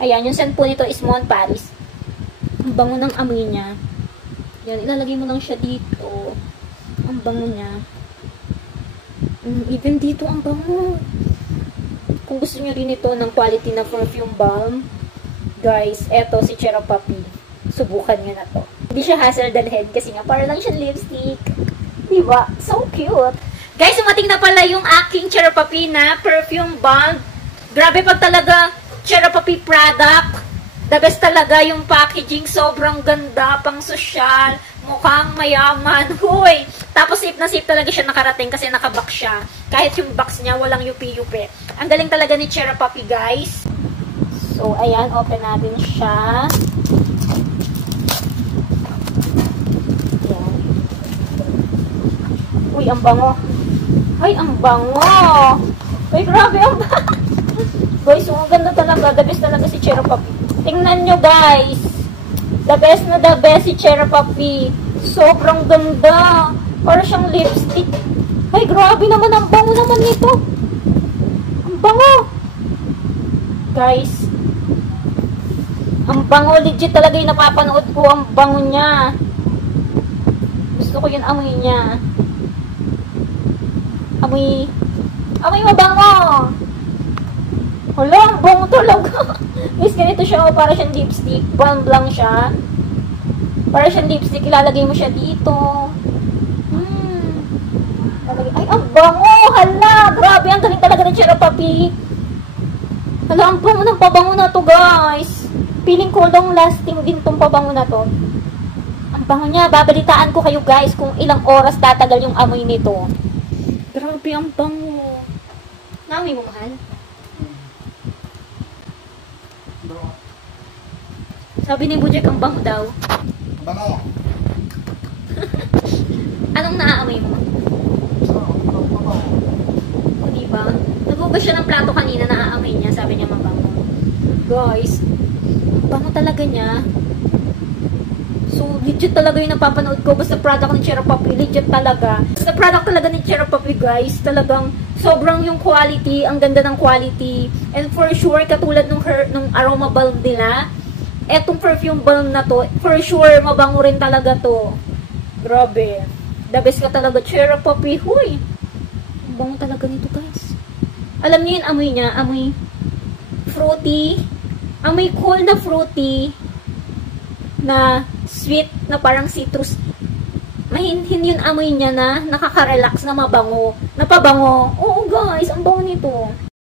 Ayan, yung scent po nito is Mon Paris. Ang bango ng amoy niya. Yan, ilalagay mo lang siya dito. Ang bango niya. Even dito, ang bango. Kung gusto nyo rin ito ng quality na perfume balm, guys, eto si Cherry Poppy. Subukan nyo na to. Hindi siya hassle dalhin kasi nga para lang siyang lipstick. Diba? So cute. Guys, umating na pala yung aking Cherry Poppy na perfume balm. Grabe pag talaga Cherry Poppy product. The best talaga yung packaging. Sobrang ganda, pang social, mukhang mayaman. Huy! Tapos safe na safe talaga siya nakarating kasi nakabox siya. Kahit yung box niya, walang yupi-yupi. Ang galing talaga ni Cherry Poppy, guys. So, ayan, open natin siya. Ayan. Uy, ang bango. Ay, ang bango. Uy, grabe, ang bango. Guys, ang ganda talaga. The best talaga si Cherry Poppy. Tingnan nyo, guys. The best na the best si Cherry Poppy. Sobrang ganda. Para siyang lipstick. Ay, grabe naman. Ang bango naman nito. Ang bango. Guys. Ang bango. Legit talaga yung napapanood ko. Ang bango niya. Gusto ko yung amoy niya. Amoy mabango. Hala, ang bango talaga. Guys, ganito siya. Para siyang lipstick. Balm lang siya. Para siyang lipstick. Ilalagay mo siya dito. Ay, ang bango. Hala, grabe. Ang galing talaga ng Cherry Poppy. Hala, ang bango ng pabango na to, guys. Feeling ko long lasting din tong pabango na to. Ang bango niya. Babalitaan ko kayo, guys, kung ilang oras tatagal yung amoy nito. Grabe, ang bango. Naamoy mo, mahal? Sabi ni Bujek, ang bango daw. Bango. Anong naaamoy mo? O, diba? Nagugas siya ng plato kanina, naaamoy niya. Sabi niya mabango. Guys, bango talaga niya. So, legit talaga yung napapanood ko. Basta product ni Cherry Poppy, legit talaga. Basta product talaga ni Cherry Poppy, guys. Talagang sobrang yung quality. Ang ganda ng quality. And for sure, katulad nung aroma balm nila, etong perfume balm na to, for sure, mabango rin talaga to. Grabe. The best ka talaga, Cherry Poppy. Huy! Ang bango talaga nito, guys. Alam niyo yung amoy niya? Amoy fruity. Amoy cool na fruity. Na sweet, na parang citrus. Mahinhin yung amoy niya na nakaka-relax, na mabango. Napabango. Oo, guys, ang bango nito.